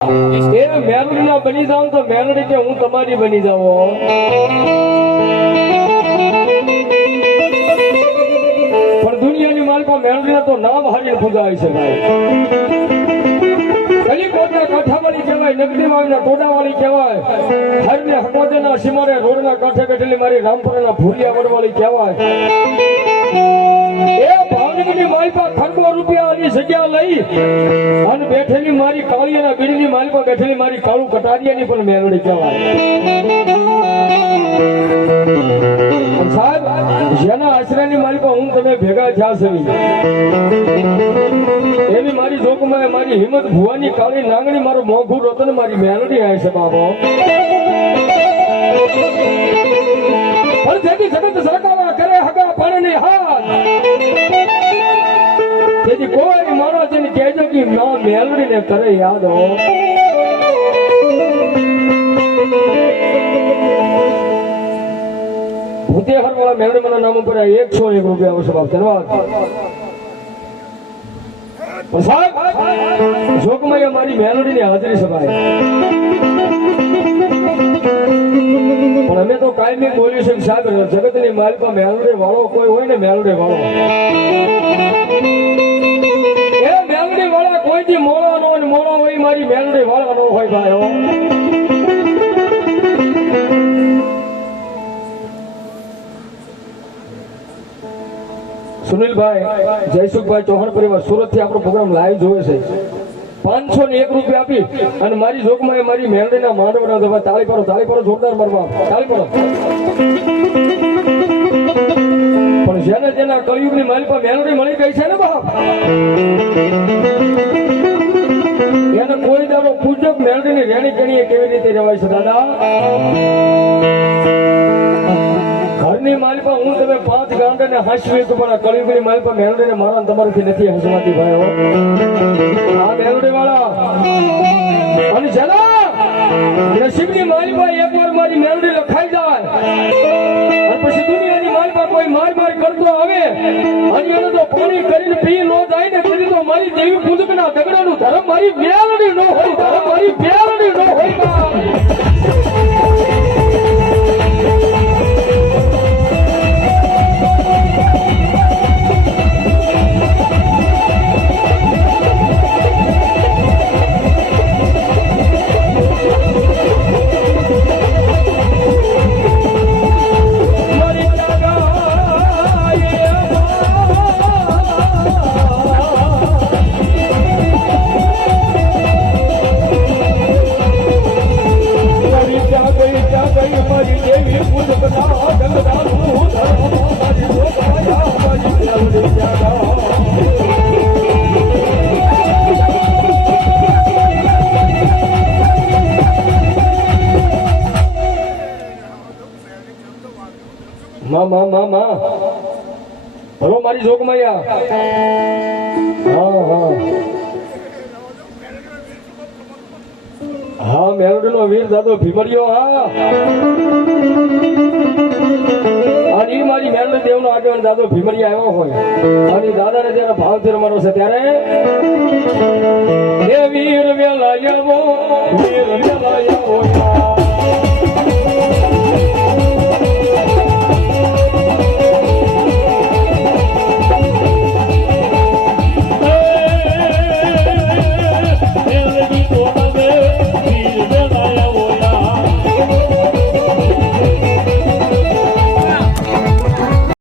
એ મેલડી ના બની જાવ તો મેલડી કે હું તમારી બની જાઉં પણ દુનિયાની માલપા મેલડી તો નામ હારી પૂજાય છે ભાઈ કલીકોટના કાંઠાવાળી કહેવાય નગરીવાળીના ટોડાવાળી કહેવાય હરને હકોદના સીમારે રોડના કાંઠે બેઠેલી મારી રામપુરાના ભૂલિયા વડવાળી કહેવાય એ ભાવનગરની માલપા ખરબો રૂપિયાની જગ્યા લઈ અને બેઠેલી મારી કાળિયાના બીડની માલપા બેઠેલી મારી કાળુ કટારિયાની પણ મેલડી કહેવાય સાહેબ જેના આશ્રયની માલપા હું તમે ભેગા થયા છે એવી મારી જોકમાં મારી હિંમત ભુવાની કાળી નાંગણી મારું મોંઘું રતન મારી મેલડી આવે છે બાબો પણ જેથી જગત સરકાવા કરે હગા પાણીની હાથ તેથી કોઈ માણસ એને કહેજો કે ના મેલડીને કરે યાદ હો ભૂતેહર વાળા મેલડીના નામ ઉપર 101 રૂપિયા આવશે બાપ ધન્યવાદ જોગમાં મારી મેલોડીની હાજરી સભાય પણ અમે તો કાયમી બોલ્યું છે સાહેબ જગતની માલિકા મેલોડી વાળો કોઈ હોય ને મેલોડી વાળો એ મેલોડી વાળા કોઈથી મોળો નો ને મોળો હોય મારી મેલોડી વાળા નો હોય ભાઈ સુનિલભાઈ જયસુખભાઈ ચૌહાણ પરિવાર સુરત થી આપણો પ્રોગ્રામ લાઈવ જોવે છે 501 રૂપિયા આપી અને મારી જોગમાં મારી મેલડીના માંડવના દવા તાળી પાડો જોરદાર મારવા તાળી પાડો પણ જેને જેના કળિયુગની માલિકા મેલડી મળી ગઈ છે ને બાપ એને કોઈ દાડો પૂજક મેલડીની રેણી ગણીએ કેવી રીતે રહેવાય છે દાદા ઘરની માલિકા હું તમે 5 ગાંડાને હાંસવી તો પણ કળિયુગની માલિકા મેલડીને મારા તમારાથી નથી હસવાતી ભાઈઓ આ મેલડી વાળા અને જરા નસીબની માલિકા એકવાર મારી મેલડી લખાઈ જાય અને પછી દુનિયાની માલિકા કોઈ માર કરતો આવે અને એને તો પાણી કરીને પી નો જાય ને તેથી તો મારી દેવી પૂજકના દગડાનું ધર્મ મારી મેલડી નો હોય ધર્મ મારી મેલડી નો હોય હલો મારી જોગમાયા હા મેલડી નો વીર દાદો ભીમડિયો હા અને મારી મેલડી દેવ નો આગળ દાદો ભીમડિયા આવ્યો હોય અને દાદા ને જયારે ભાવ રમાડો છે ત્યારે વીર વેલા